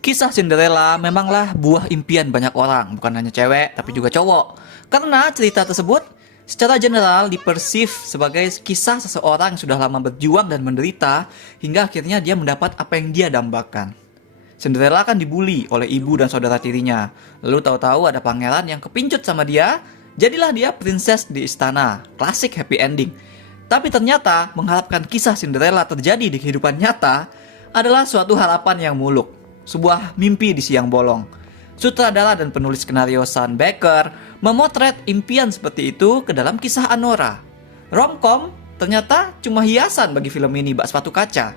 Kisah Cinderella memanglah buah impian banyak orang, bukan hanya cewek, tapi juga cowok. Karena cerita tersebut secara general dipersif sebagai kisah seseorang yang sudah lama berjuang dan menderita, hingga akhirnya dia mendapat apa yang dia dambakan. Cinderella kan dibully oleh ibu dan saudara tirinya. Lalu tahu-tahu ada pangeran yang kepincut sama dia, jadilah dia princess di istana. Klasik happy ending. Tapi ternyata mengharapkan kisah Cinderella terjadi di kehidupan nyata adalah suatu harapan yang muluk. Sebuah mimpi di siang bolong. Sutradara dan penulis skenario Sean Baker memotret impian seperti itu ke dalam kisah Anora. Romcom ternyata cuma hiasan bagi film ini bak sepatu kaca.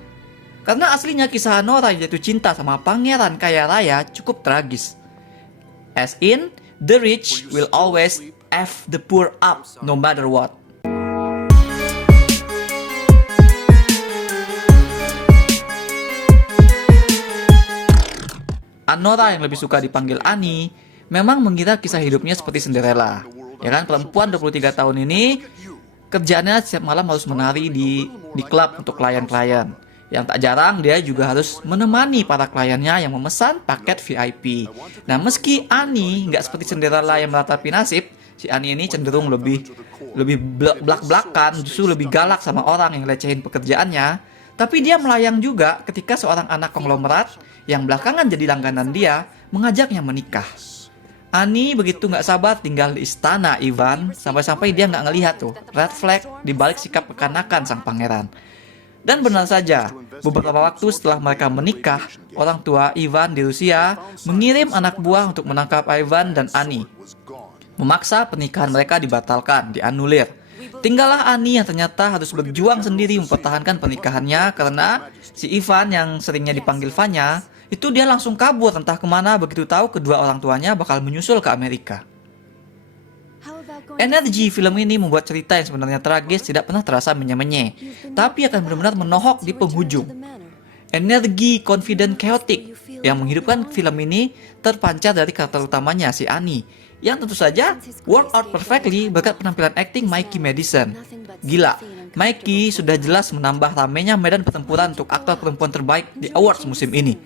Karena aslinya kisah Anora yang jatuh cinta sama pangeran kaya raya cukup tragis. As in, the rich will always F the poor up no matter what. Anora yang lebih suka dipanggil Annie memang mengira kisah hidupnya seperti Cinderella. Ya kan, perempuan 23 tahun ini kerjaannya setiap malam harus menari di klub untuk klien-klien. Yang tak jarang dia juga harus menemani para kliennya yang memesan paket VIP. Nah, meski Annie nggak seperti Cinderella yang meratapi nasib, si Annie ini cenderung lebih belak-belakan, justru lebih galak sama orang yang lecehin pekerjaannya. Tapi dia melayang juga ketika seorang anak konglomerat yang belakangan jadi langganan dia mengajaknya menikah. Annie begitu nggak sabar tinggal di istana Ivan, sampai-sampai dia nggak ngelihat tuh red flag di balik sikap kekanakan sang pangeran. Dan benar saja, beberapa waktu setelah mereka menikah, orang tua Ivan di Rusia mengirim anak buah untuk menangkap Ivan dan Annie. Memaksa pernikahan mereka dibatalkan, dianulir. Tinggallah Annie yang ternyata harus berjuang sendiri mempertahankan pernikahannya karena si Ivan yang seringnya dipanggil Vanya, itu dia langsung kabur entah kemana begitu tahu kedua orang tuanya bakal menyusul ke Amerika. Energi film ini membuat cerita yang sebenarnya tragis tidak pernah terasa menye-menye, tapi akan benar-benar menohok di penghujung. Energi confident chaotic yang menghidupkan film ini terpancar dari karakter utamanya si Annie, yang tentu saja work out perfectly berkat penampilan acting Mikey Madison. Gila, Mikey sudah jelas menambah ramenya medan pertempuran untuk aktor perempuan terbaik di awards musim ini.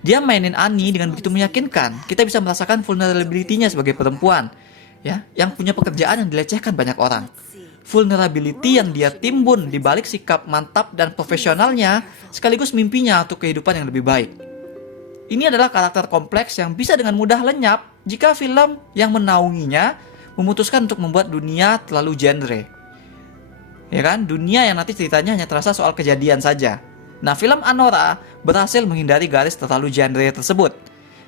Dia mainin Annie dengan begitu meyakinkan, kita bisa merasakan vulnerability-nya sebagai perempuan, ya, yang punya pekerjaan yang dilecehkan banyak orang. Vulnerability yang dia timbun di balik sikap mantap dan profesionalnya, sekaligus mimpinya untuk kehidupan yang lebih baik. Ini adalah karakter kompleks yang bisa dengan mudah lenyap jika film yang menaunginya memutuskan untuk membuat dunia terlalu genre. Ya kan, dunia yang nanti ceritanya hanya terasa soal kejadian saja. Nah, film Anora berhasil menghindari garis terlalu genre tersebut.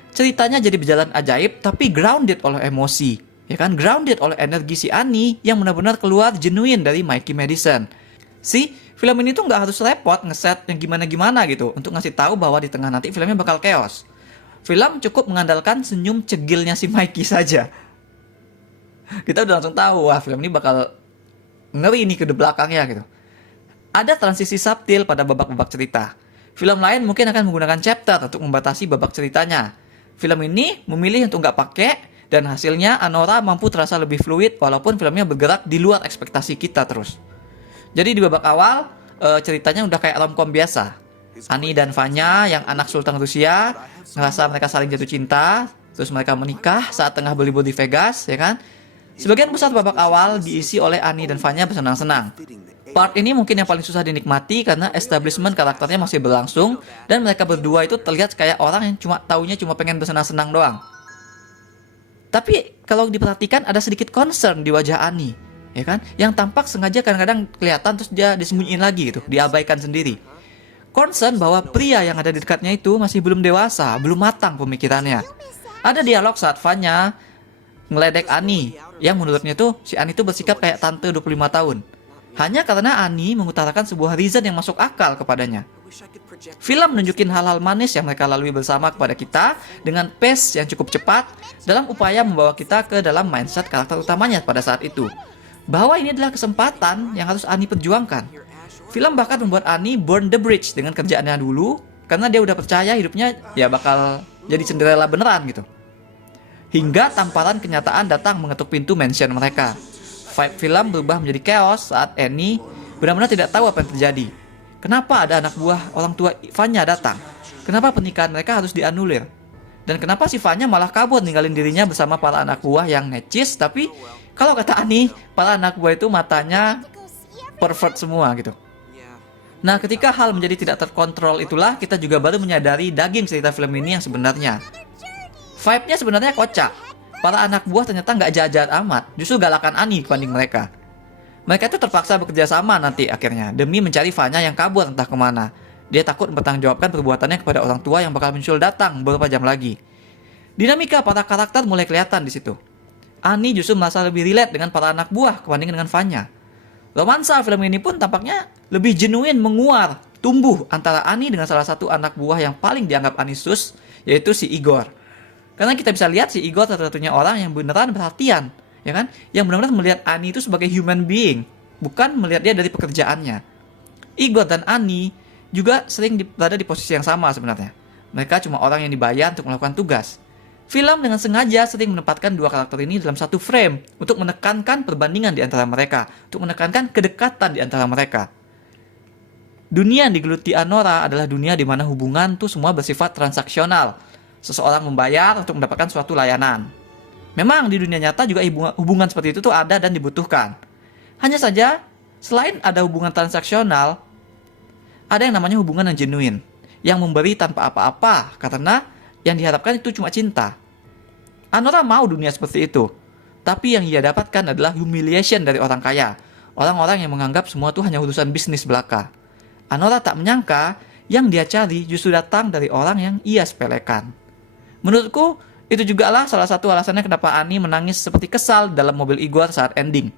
Ceritanya jadi berjalan ajaib tapi grounded oleh emosi. Ya kan, grounded oleh energi si Annie yang benar-benar keluar genuine dari Mikey Madison. Film ini tuh nggak harus repot ngeset yang gimana-gimana gitu untuk ngasih tahu bahwa di tengah nanti filmnya bakal chaos. Film cukup mengandalkan senyum cegilnya si Mikey saja. Kita udah langsung tahu, wah film ini bakal ngeri nih ke belakangnya gitu. Ada transisi subtil pada babak-babak cerita. Film lain mungkin akan menggunakan chapter untuk membatasi babak ceritanya. Film ini memilih untuk nggak pakai, dan hasilnya Anora mampu terasa lebih fluid walaupun filmnya bergerak di luar ekspektasi kita terus. Jadi di babak awal, ceritanya udah kayak romcom biasa. Annie dan Vanya yang anak sultan Rusia ngerasa mereka saling jatuh cinta, terus mereka menikah saat tengah berlibur di Vegas, ya kan? Sebagian besar babak awal diisi oleh Annie dan Vanya bersenang-senang. Part ini mungkin yang paling susah dinikmati karena establishment karakternya masih berlangsung dan mereka berdua itu terlihat kayak orang yang cuma pengen bersenang-senang doang. Tapi kalau diperhatikan ada sedikit concern di wajah Annie, ya kan? Yang tampak sengaja kadang-kadang kelihatan terus dia disembunyiin lagi gitu, diabaikan sendiri. Concern bahwa pria yang ada di dekatnya itu masih belum dewasa, belum matang pemikirannya. Ada dialog saat Vanya ngeledek Annie, yang menurutnya tuh si Annie tuh bersikap kayak tante 25 tahun. Hanya karena Annie mengutarakan sebuah reason yang masuk akal kepadanya. Film menunjukin hal-hal manis yang mereka lalui bersama kepada kita dengan pace yang cukup cepat dalam upaya membawa kita ke dalam mindset karakter utamanya pada saat itu. Bahwa ini adalah kesempatan yang harus Annie perjuangkan. Film bahkan membuat Annie burn the bridge dengan kerjaannya dulu karena dia udah percaya hidupnya ya bakal jadi Cinderella beneran gitu. Hingga tamparan kenyataan datang mengetuk pintu mansion mereka. Vibe film berubah menjadi chaos saat Annie benar-benar tidak tahu apa yang terjadi. Kenapa ada anak buah orang tua Vanya datang? kenapa pernikahan mereka harus dianulir? Dan kenapa si Vanya malah kabur ninggalin dirinya bersama para anak buah yang necis, tapi kalau kata Annie, para anak buah itu matanya pervert semua gitu. Nah, ketika hal menjadi tidak terkontrol itulah kita juga baru menyadari daging cerita film ini yang sebenarnya. Vibe-nya sebenarnya kocak. Para anak buah ternyata nggak jahat-jahat amat, justru galakan Annie dibanding mereka. Mereka itu terpaksa bekerja sama nanti akhirnya demi mencari Vanya yang kabur entah kemana. Dia takut mempertanggungjawabkan perbuatannya kepada orang tua yang bakal muncul datang beberapa jam lagi. Dinamika para karakter mulai kelihatan di situ. Annie justru merasa lebih relate dengan para anak buah kebanding dengan Vanya. Romansa film ini pun tampaknya lebih genuine menguar, tumbuh antara Annie dengan salah satu anak buah yang paling dianggap Anisus, yaitu si Igor. Karena kita bisa lihat si Igor satu-satunya orang yang beneran perhatian, ya kan? Yang benar-benar melihat Annie itu sebagai human being, bukan melihat dia dari pekerjaannya. Igor dan Annie juga sering berada di posisi yang sama sebenarnya. Mereka cuma orang yang dibayar untuk melakukan tugas. Film dengan sengaja sering menempatkan dua karakter ini dalam satu frame untuk menekankan perbandingan di antara mereka, untuk menekankan kedekatan di antara mereka. Dunia yang digeluti Anora adalah dunia di mana hubungan tuh semua bersifat transaksional. Seseorang membayar untuk mendapatkan suatu layanan. Memang di dunia nyata juga hubungan seperti itu tuh ada dan dibutuhkan. Hanya saja, selain ada hubungan transaksional, ada yang namanya hubungan yang genuine, yang memberi tanpa apa-apa, karena yang diharapkan itu cuma cinta. Anora mau dunia seperti itu, tapi yang ia dapatkan adalah humiliation dari orang kaya, orang-orang yang menganggap semua itu hanya urusan bisnis belaka. Anora tak menyangka yang dia cari justru datang dari orang yang ia sepelekan. Menurutku, itu juga lah salah satu alasannya kenapa Annie menangis seperti kesal dalam mobil Igor saat ending.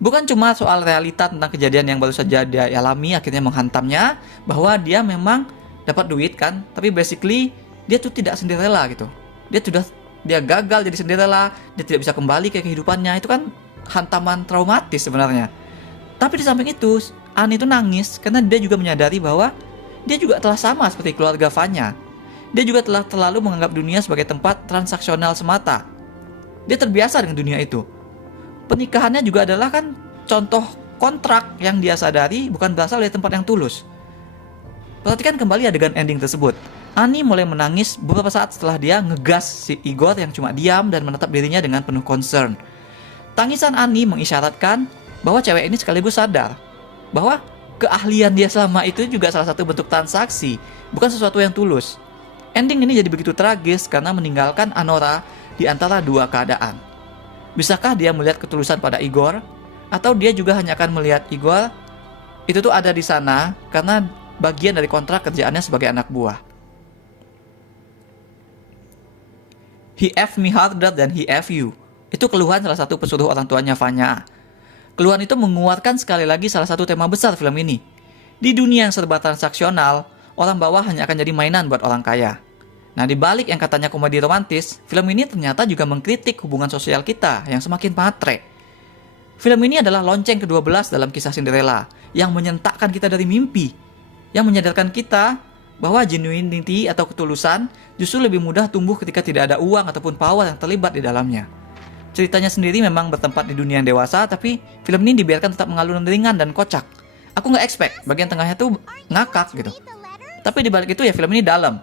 Bukan cuma soal realita tentang kejadian yang baru saja dia alami akhirnya menghantamnya, bahwa dia memang dapat duit kan, tapi basically dia tuh tidak Cinderella gitu. Dia gagal jadi Cinderella, dia tidak bisa kembali ke kehidupannya. Itu kan hantaman traumatis sebenarnya. Tapi di samping itu, Annie itu nangis karena dia juga menyadari bahwa dia juga telah sama seperti keluarga Vanya. Dia juga telah terlalu menganggap dunia sebagai tempat transaksional semata. Dia terbiasa dengan dunia itu. Pernikahannya juga adalah kan contoh kontrak yang dia sadari bukan berasal dari tempat yang tulus. Perhatikan kembali adegan ending tersebut. Annie mulai menangis beberapa saat setelah dia ngegas si Igor yang cuma diam dan menatap dirinya dengan penuh concern. Tangisan Annie mengisyaratkan bahwa cewek ini sekaligus sadar bahwa keahlian dia selama itu juga salah satu bentuk transaksi, bukan sesuatu yang tulus. Ending ini jadi begitu tragis karena meninggalkan Anora di antara dua keadaan. Bisakah dia melihat ketulusan pada Igor? Atau dia juga hanya akan melihat Igor itu tuh ada di sana karena bagian dari kontrak kerjaannya sebagai anak buah. He F me harder than he F you. Itu keluhan salah satu pesuruh orang tuanya Vanya. Keluhan itu menguatkan sekali lagi salah satu tema besar film ini. Di dunia yang serba transaksional, orang bawah hanya akan jadi mainan buat orang kaya. Nah, di balik yang katanya komedi romantis, film ini ternyata juga mengkritik hubungan sosial kita yang semakin matre. Film ini adalah lonceng ke-12 dalam kisah Cinderella yang menyentakkan kita dari mimpi, yang menyadarkan kita bahwa genuinity atau ketulusan justru lebih mudah tumbuh ketika tidak ada uang ataupun power yang terlibat di dalamnya. Ceritanya sendiri memang bertempat di dunia yang dewasa, tapi film ini dibiarkan tetap mengalun ringan dan kocak. Aku nggak expect bagian tengahnya tuh ngakak gitu. Tapi di balik itu ya film ini dalam.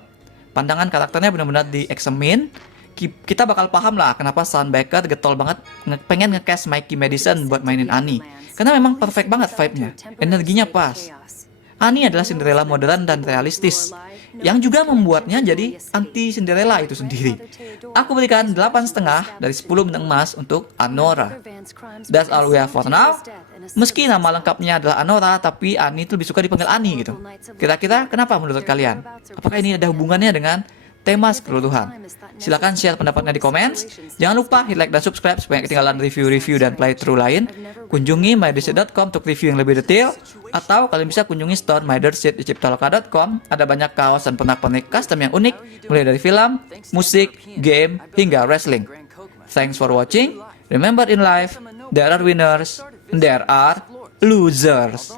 Pandangan karakternya benar-benar dieksamin. Kita bakal paham lah kenapa Sean Baker getol banget pengen nge-cast Mikey Madison buat mainin Annie. Karena memang perfect banget vibe-nya. Energinya pas. Annie adalah Cinderella modern dan realistis, yang juga membuatnya jadi anti Cinderella itu sendiri. Aku berikan 8,5 dari 10 bintang emas untuk Anora. That's all we have for now. Meski nama lengkapnya adalah Anora, tapi Annie itu lebih suka dipanggil Annie gitu. Kira-kira kenapa menurut kalian? Apakah ini ada hubungannya dengan tema keseluruhan? Silahkan share pendapatnya di komen. Jangan lupa hit like dan subscribe supaya ketinggalan review-review dan playthrough lain. Kunjungi mydershit.com untuk review yang lebih detail. Atau kalian bisa kunjungi store mydershit di ciptaloka.com. Ada banyak kaos dan pernak-pernik custom yang unik, mulai dari film, musik, game, hingga wrestling. Thanks for watching. Remember in life, there are winners, and there are losers.